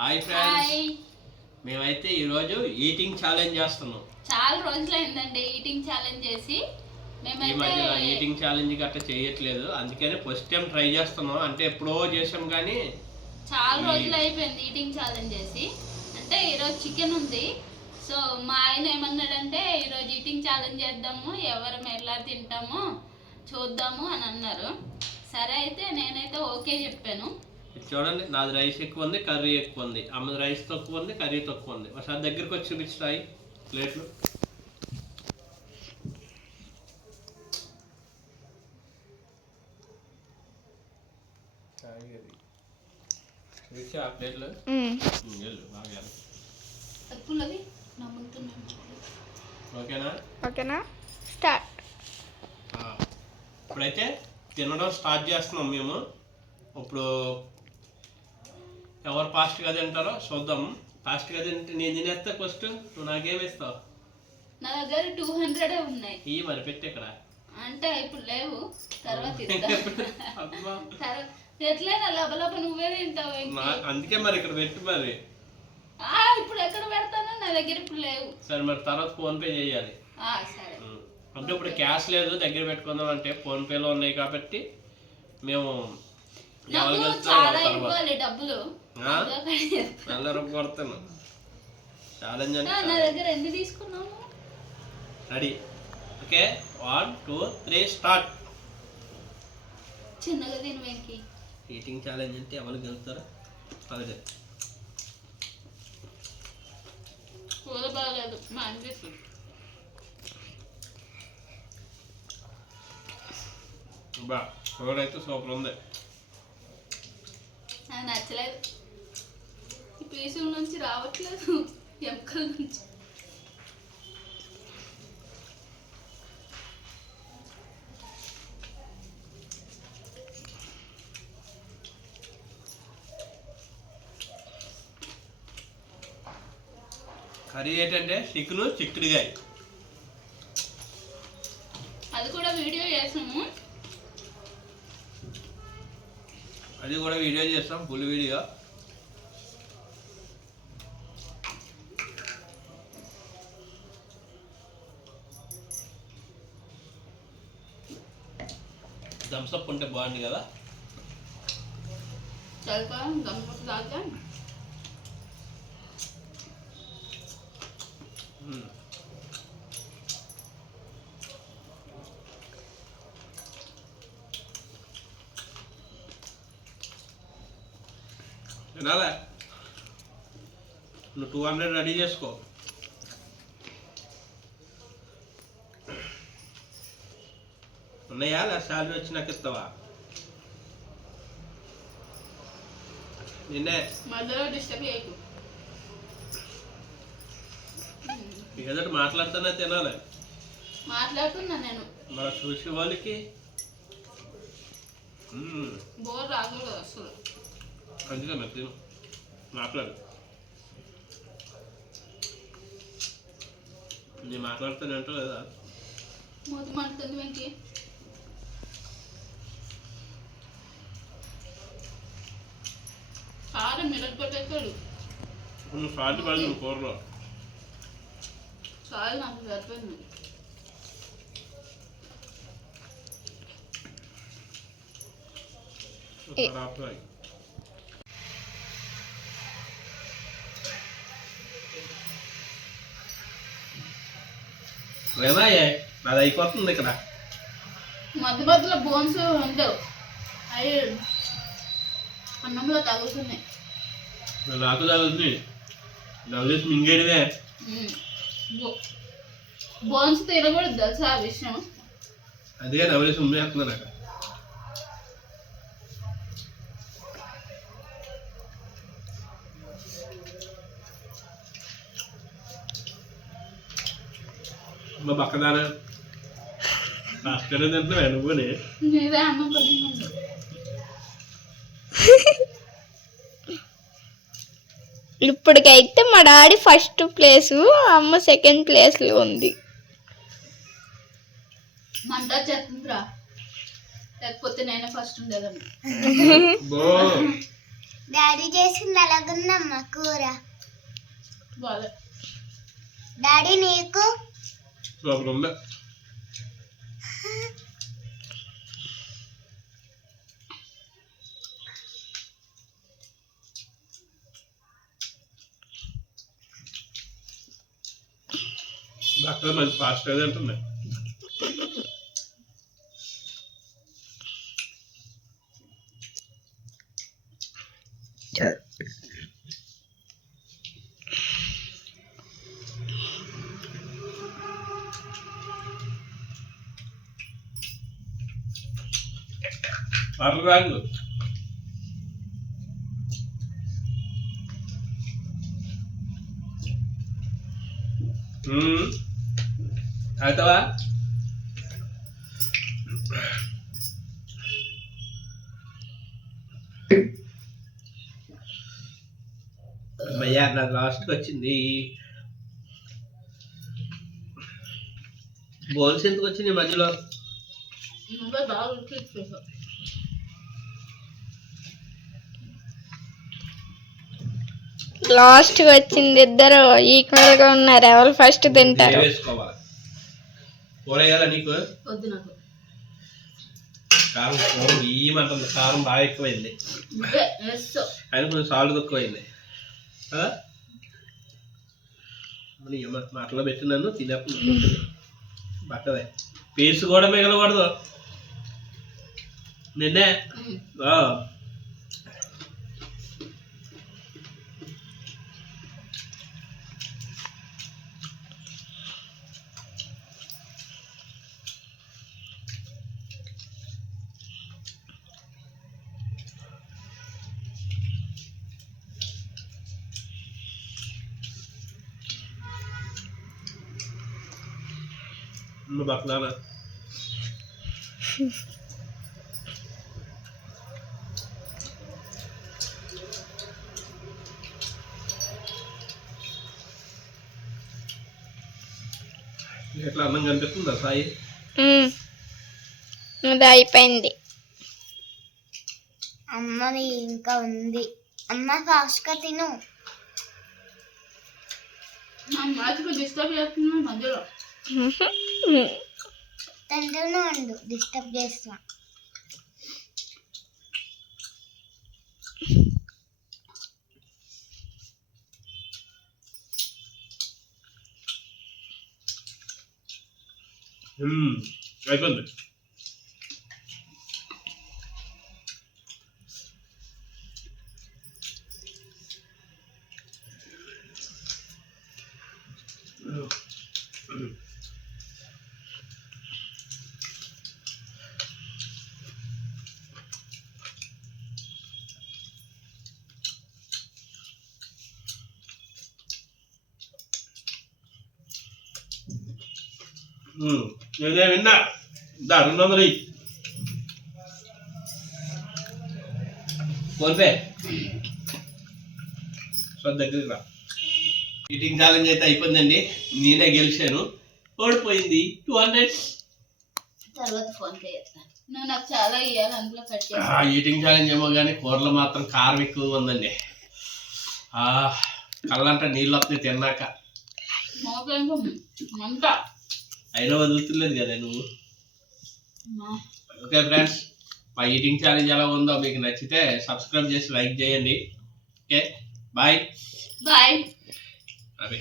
Hi friends, మేమైతే ఈరోజు eating challenge చేస్తున్నాం. చాలా రోజులైందండి ఈటింగ్ ఛాలెంజ్ చేసి. ఈ మధ్య ఈటింగ్ ఛాలెంజ్ గట్రా చేయట్లేదు, అందుకనే ఫస్ట్ టైం ట్రై చేస్తున్నాం. అంటే ఎప్పుడో చేసాం కానీ చాలా రోజులు అయిపోయింది ఈటింగ్ ఛాలెంజ్ చేసి. అంటే ఈరోజు చికెన్ ఉంది. సో మా ఆయన ఏమన్నాడంటే ఈరోజు ఈటింగ్ ఛాలెంజ్ చేద్దాము, ఎవరు ఎలా తింటామో చూద్దాము అని అన్నారు. సరే అయితే నేనైతే ఓకే చెప్పాను. చూడండి, నాది రైస్ ఎక్కువ ఉంది, కర్రీ ఎక్కువ ఉంది. అమ్మది రైస్ తక్కువ ఉంది, కర్రీ తక్కువ ఉంది. ఒకసారి దగ్గరికి వచ్చి చూపించాయి ప్లేట్లు. ఆ ప్లేట్లు బాగా ఓకేనా? ఓకేనా, స్టార్ట్. ఇప్పుడైతే తినడం స్టార్ట్ చేస్తున్నాం మేము. ఇప్పుడు ఎవరు ఫాస్ట్గా తింటారో చూద్దాం. ఫాస్ట్గా తింటే నేను తినేస్తా ఫస్ట్, నువ్వు నాకేమి ఇస్తావు? నా దగ్గర 200 ఉన్నాయి. ఇవి మరి పెట్టి ఇక్కడ అంటే ఇప్పుడు లేవు, తర్వాత ఎట్లయినా లబలబ నువ్వే తింటావు. అందుకే మరి ఇక్కడ పెట్టి మరి ఇప్పుడు ఎక్కడ పెడతానో నా దగ్గర ఇప్పుడు లేవు. సరే మరి తర్వాత ఫోన్ పే చేయాలి. సరే అంటే ఇప్పుడు క్యాష్ లేదు, దగ్గర పెట్టుకుందాం అంటే ఫోన్ పేలో ఉన్నాయి కాబట్టి మేము చాలా ఇవ్వాలి డబ్బులు. కొడతాను ఛాలెంజ్ అని. నా దగ్గర ఎన్ని తీసుకున్నాము? రెడీ? Okay, 1 2 3 start. చిన్నగా తిని వెనక్కి. ఈటింగ్ ఛాలెంజ్ అంటే ఎవరు గెలుస్తారా? అదే కూర బాగాలేదు మా అనిపిస్తుంది. బా కూర అయితే సూపర్ ఉంది. నాకు నచ్చలేదు, ఈ పీసుల నుంచి రావట్లేదు, ఎముకల నుంచి. కర్రీ ఏంటంటే చిక్కుడుగాయ. అది కూడా వీడియో చేసాము. అది కూడా వీడియో చేస్తాం, ఫుల్ వీడియో. థమ్స్అప్ ఉంటే బాగుంది కదా. గమ్మత్తు దాకా తినాలే. నువ్వు 200 రెడీ చేసుకో. ఉన్నాయా? లేదా శాలరీ వచ్చి నాకు ఇస్తావా? నిన్నే మధ్యలో డిస్టర్బ్ చేయకు. ఏదో మాట్లాడుతున్నా తినాలి. మాట్లాడుతున్నా నేను, మరి చూసే వాళ్ళకి బోర్ రాకూడదు అసలు. అందుకే మరి మాట్లాడు. నేను మాట్లాడుతాను అంటో లేదా? మూతి మంటుంది వెంకి. కారం మిరగొట్టేస్తాడు. నువ్వు సాల్ట్ పడింది కూరలో. చాలు, నాకు సరిపోయింది. లేదాయే, అది అయిపోతుంది ఇక్కడ. మధ్య మధ్యలో బోన్స్ ఉండవు, అవి అన్నంలో తగులుతున్నాయి. నాకు తగులుతుంది, తగిలేసి మింగేడివే. బోన్స్ తినకూడదు తెలుసా ఆ విషయం. అందుకే నవ్వులేసి ఉమ్మేస్తున్నాను అక్కడ. మా పక్కదానా భాస్కర్ తింటున్నా నువ్వుని. నీవే అన్నం పడుతుంది. ఇప్పటికైతే మా డాడీ ఫస్ట్ ప్లేసు, అమ్మ సెకండ్ ప్లేస్లో ఉంది. మంట చేస్తుందిరా, లేకపోతే నేనే ఫస్ట్ ఉండేదాన్ని. డాడీ చేసింది అలాగుందమ్మా కూర. బాగా డాడీ నీకు సూపర్ ఉంది. డాక్టర్ మంచి ఫాస్ట్ అయితే ఉంటుంది. అర్రాంగు అవుతావా? అమ్మయ్యా నా లాస్ట్కి వచ్చింది. బోల్స్ ఎందుకు వచ్చింది మధ్యలో? ఇంకా బాగా ఉడికిచ్చేసా. లాస్ట్ వచ్చింది. ఇద్దరు ఈక్వల్ గా ఉన్నారు. ఎవరు ఫస్ట్ తింటారు? వేసుకోవాలి. కూర వేయాలా నీకు? వద్దు నాకు. కారం కూర బియ్యమంటుంది. కారం బాగా ఎక్కువైంది. అయినా కొంచెం సాల్ట్ తక్కువైంది కదా. మాటలో పెట్టి నన్ను తినేప్పుడు బట్టదే పీసు కూడా మిగలకూడదు. నిన్నే బట్టలానా ఎట్లా అన్నం కనిపిస్తుందా సాయి? అది అయిపోయింది. అమ్మది ఇంకా ఉంది. అమ్మ ఫాస్ట్గా తిను. నా మ్యాచ్కి డిస్టర్బ్ చేస్తున్నా మధ్యలో. తింటూనే ఉండు, డిస్టర్బ్ చేస్తా. అయిపోయింది. నేనే విన్నా. 200 ఫోన్పే సో దగ్గరికి రా. ఈటింగ్ ఛాలెంజ్ అయితే అయిపోయిందండి. నేనే గెలిచాను. ఓడిపోయింది 200. తర్వాత ఫోన్ పే చేస్తాను. నువ్వు నాకు చాలా ఇవ్వాలి, అందులో కట్ చేస్తా. ఈటింగ్ ఛాలెంజ్ ఏమో కానీ కూరలో మాత్రం కారం ఎక్కువ ఉందండి. కళ్ళంట నీళ్ళు వస్తాయి తిన్నాక. మంట అయినా వదులుతులేదు కదా నువ్వు. ఓకే ఫ్రెండ్స్, మా ఈటింగ్ ఛాలెంజ్ ఎలా ఉందో మీకు నచ్చితే సబ్స్క్రైబ్ చేసి లైక్ చేయండి. Okay bye. బాయ్. అదే